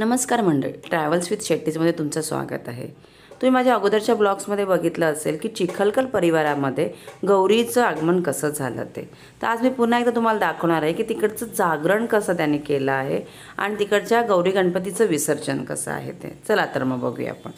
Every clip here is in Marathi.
नमस्कार मंडळी, ट्रॅव्हल्स विथ शेट्टीजमध्ये तुमचं स्वागत आहे। तुम्ही माझ्या अगोदरच्या ब्लॉग्समध्ये बघितलं असेल की चिखलकर परिवारामध्ये गौरीचं आगमन कसं झालं ते। तर आज मी पुन्हा एकदा तुम्हाला दाखवणार आहे की तिकडचं जागरण कसं त्यांनी केलं आहे आणि तिकडच्या गौरी गणपतीचं विसर्जन कसं आहे ते। चला तर मग बघूया आपण।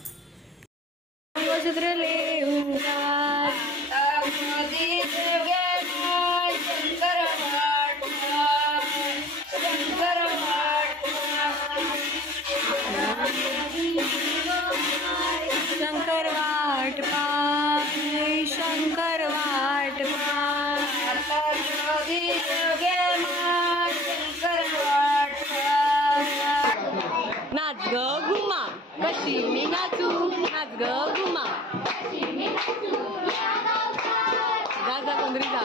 नाच ग घुमा कशी मी नाचू, नाच ग घुमा जा जा कोंदरी जा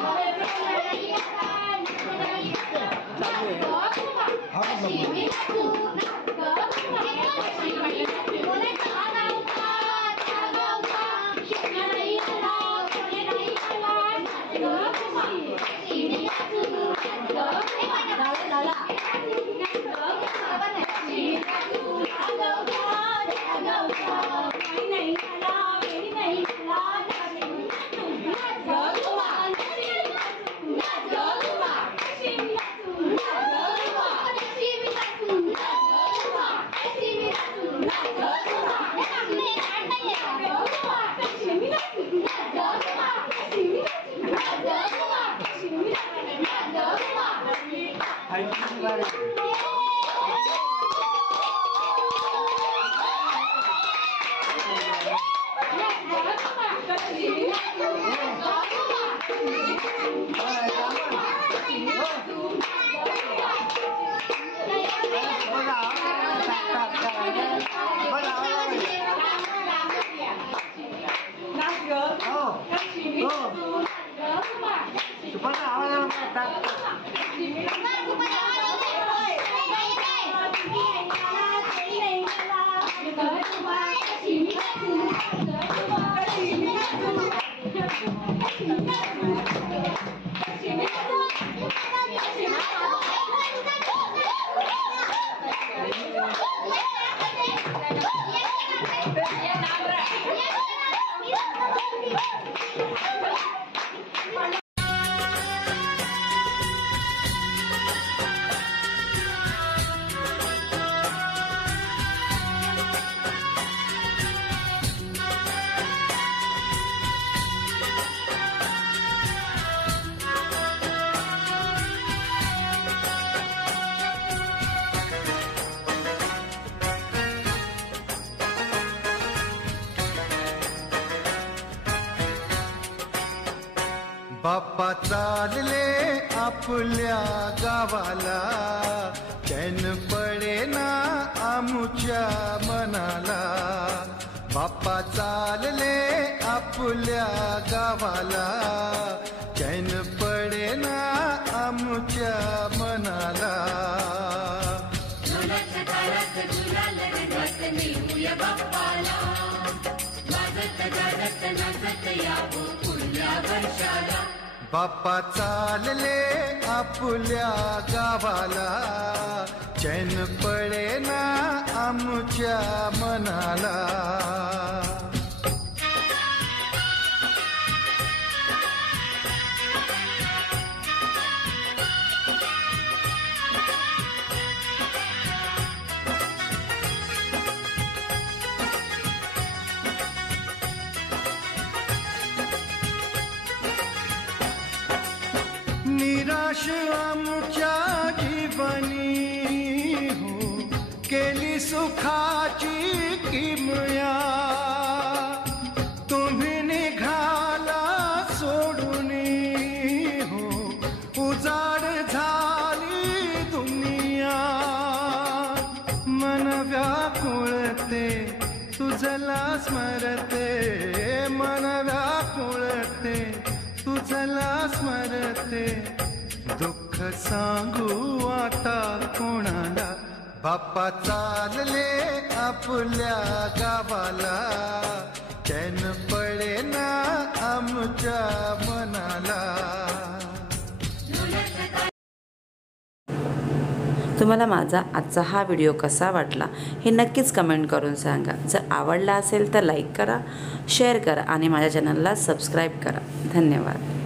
बाप्पा चालले आपल्या गावाला, चैन पडेना आमुच्या मनाला। बाप्पा चालले आपल्या गावाला, चैन पडेना आमुच्या मनाला। बाप्पा चालले आपल्या गावाला, चैन पडेना आमुच्या मनाला। निराश आमुच्या जीवनी हो केली सुखाची किमया। तुम्ही निघाला सोडूनी हो, उजाड झाली दुनिया। मन व्याकुळते तुझला स्मरते, मन व्याकुळते तुझला स्मरते। दुःख सांगू आता कोणाला, बाप्पा चालले आपल्या गावाला, चैन पडेना आमच्या मनाला। तुम्हाला माझा आजचा हा व्हिडिओ कसा वाटला हे नक्कीच कमेंट करून सांगा. जर आवडला असेल तर लाईक करा, शेअर करा आणि माझ्या चॅनलला सबस्क्राईब करा. धन्यवाद.